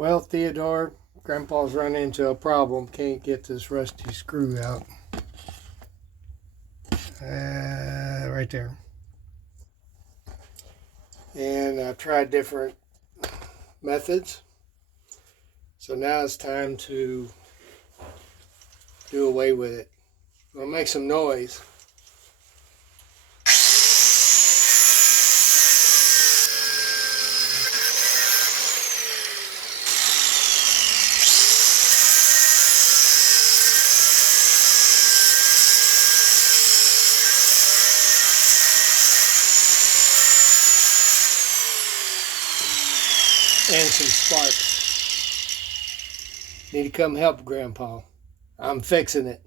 Well, Theodore, Grandpa's run into a problem. Can't get this rusty screw out. Right there. And I've tried different methods. So now it's time to do away with it. We'll make some noise. And some sparks. Need to come help Grandpa. I'm fixing it.